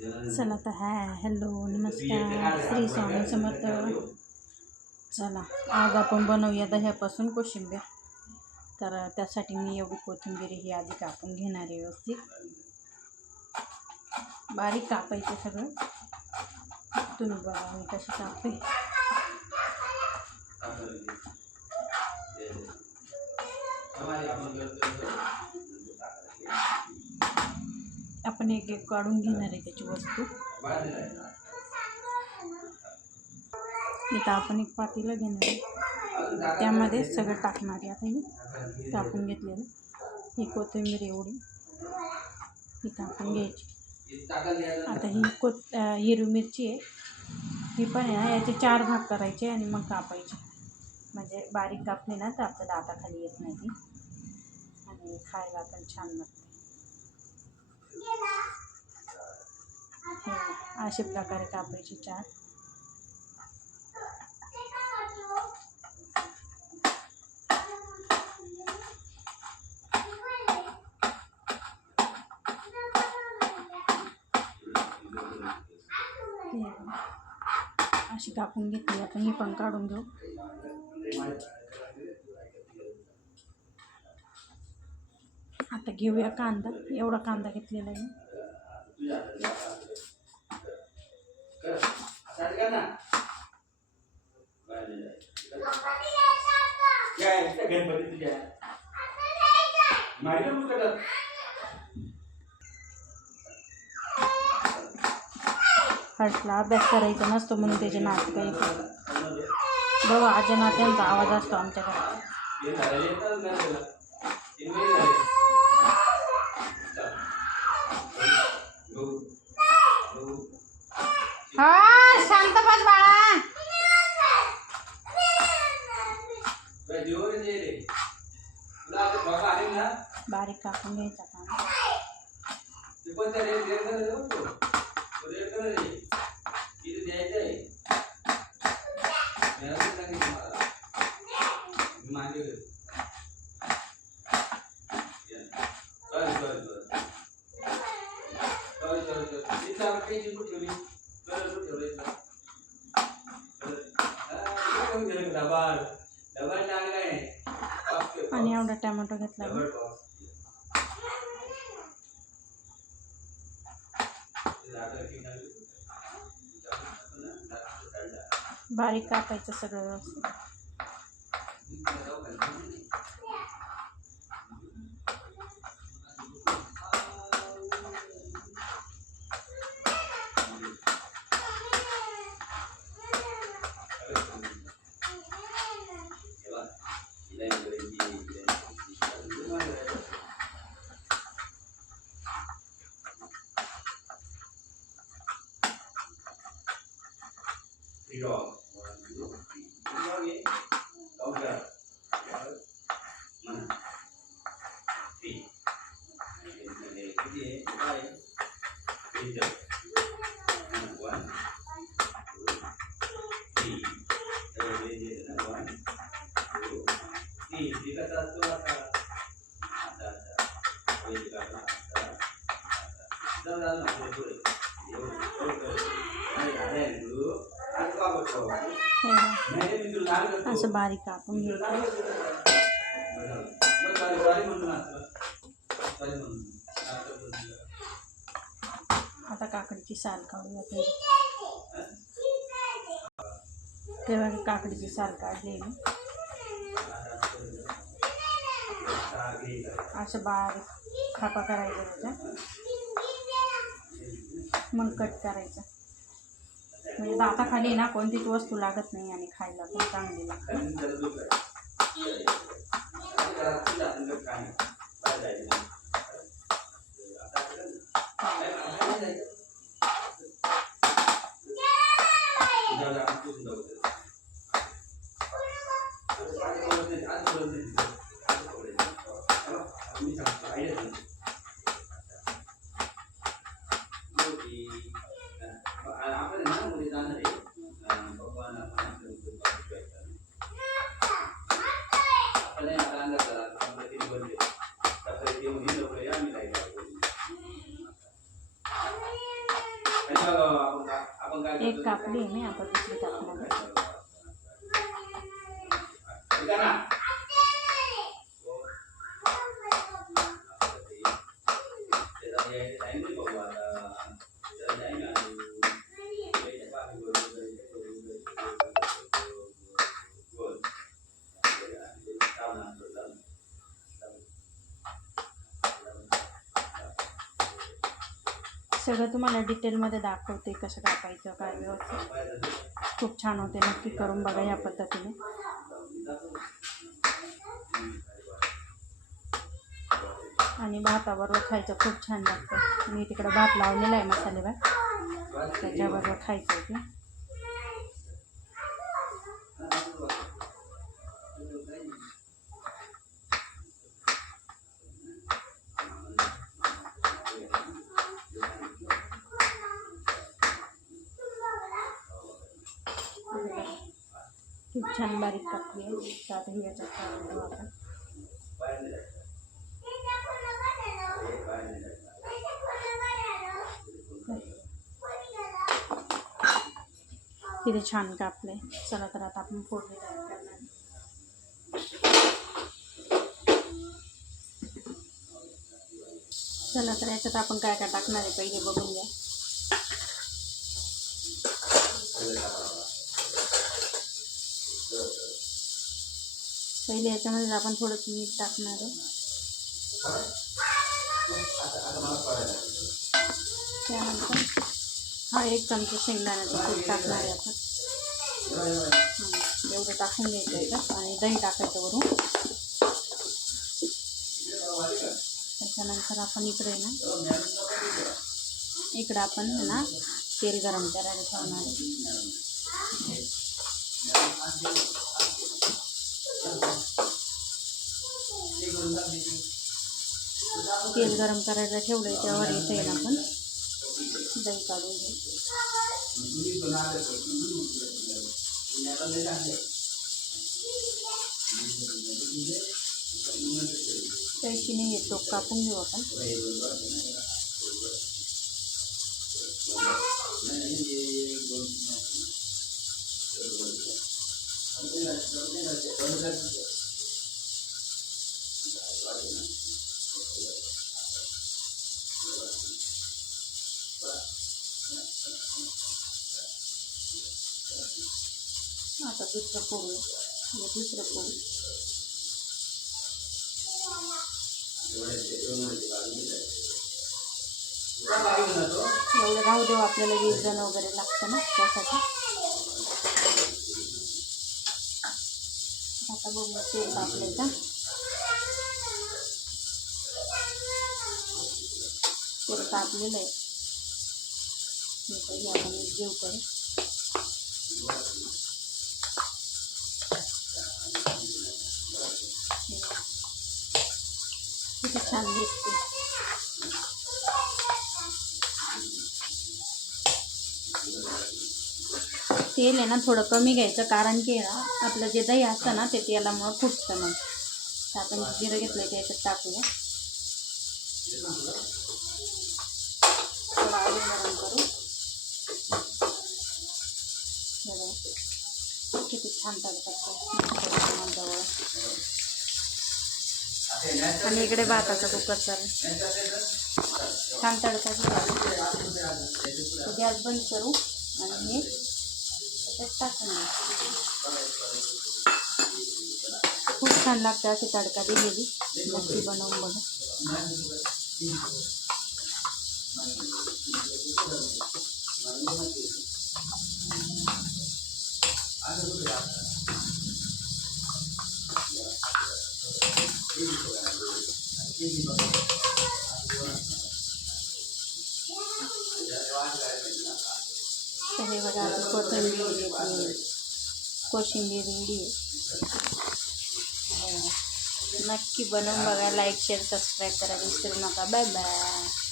चला तर हॅलो नमस्कार श्री स्वामी समर्थ. चला आज आपण बनवूया दह्यापासून कोशिंबीर. तर त्यासाठी मी एवढी कोथिंबीर ही आधी कापून घेणार आहे. व्यवस्थित बारीक कापायचे सगळं. तुम्ही बघा मी कशी कापते. आपण एक एक काढून घेणार आहे त्याची वस्तू. इथं आपण एक पातेलं घेणार आहे, त्यामध्ये सगळं टाकणार आहे. आता हे टाकून घेतलेलं ही कोथिंबीर एवढी ही टाकून घ्यायची. आता ही हिरवी मिरची आहे, ही पण आहे ना, याचे 4 भाग करायचे आणि मग कापायचे. म्हणजे बारीक कापली ना तर आपल्या दाताखाली येत नाही ती, आणि खायला पण छान लागते. अशा प्रकारे कापायची 4. अशी कापून घेतली. आपण ही पण काढून घेऊ. आता घेऊया कांदा. एवढा कांदा घेतलेला आहे. हर्षला अभ्यास करायचा नसतो म्हणून त्याचे नाटक येतात. बघा आजा नात्यांचा आवाज असतो आमच्याकडे. हा शांत बस बाळा. बारीक कापून घ्यायचा कांदा. आणि एवढा टोमॅटो घेतला. बारीक कापायचं सगळं व्यवस्थित. असं बारीक कापून घ्यायचं. आता काकडीची साल काढूया. तेव्हा काकडीची साल काढली. असं बारीक खापा करायचा त्याच्या, मग कट करायचं. म्हणजे दाताखाली ना कोणतीच वस्तू लागत नाही आणि खायला पण चांगली लागते. एक कापली मी, आता दुसरी कापणार. सगळं तुम्हाला डिटेलमध्ये दाखवते कसं कापायचं काय व्यवस्थित. खूप छान होते, नक्की करून बघा या पद्धतीने. आणि भाताबरोबर खायचं खूप छान लागतं. मी तिकडं भात लावलेला आहे मसाले भात, त्याच्याबरोबर खायचं होते. खूप छान बारीक कापली आहे. तर आता ही याच्यात टाकून आपण किती छान कापले. चला तर आता आपण फोडणी तयार करणार. चला तर याच्यात आपण काय काय टाकणार आहे पहिले बघून घ्या. पहिले याच्यामध्ये आपण थोडंसं मीठ टाकणार आहे. त्यानंतर हा 1 चमचा शेंगदाण्याचं कूट टाकणार आहे आपण. एवढं टाकून घ्यायचं याच्यात. आणि दही टाकायचं वरून. त्याच्यानंतर आपण इकडे आपण ना तेल गरम करायला ठेवणार आहे. तेल गरम करायला ठेवलंय त्यावर इथे आपण दही काढून घेऊ. कैची नाही येतो, कापून घेऊ आपण. आता दुसरं पोळी, एवढं राहू देऊ, आपल्याला 20 जण वगैरे लागतं ना त्यासाठी. आता बघूया तेल टाकलं का. तेल टाकलेलं आहे. पहिले आपण जेव करू. किती छान दिसते. तेल आहे ना थोडं कमी घ्यायचं, कारण की ना आपलं जे दही असतं ना ते तेलामुळं फुटतं. मग तर आपण जिरं घेतलं ते याच्यात टाकूया. थोडं आधी गरम करू. किती छान तडका. आणि इकडे भाताचा कुकर चालू. छान तडका गॅस बंद करू आणि हे त्याच्यात टाकून. खूप छान लागते अशी तडका दिलेली. नक्की बनवून बघा. तर हे बघा आता कोशिंबीर रेडी आहे. नक्की बनवून बघा. लाईक शेअर सबस्क्राईब करायला विसरू नका. Bye bye.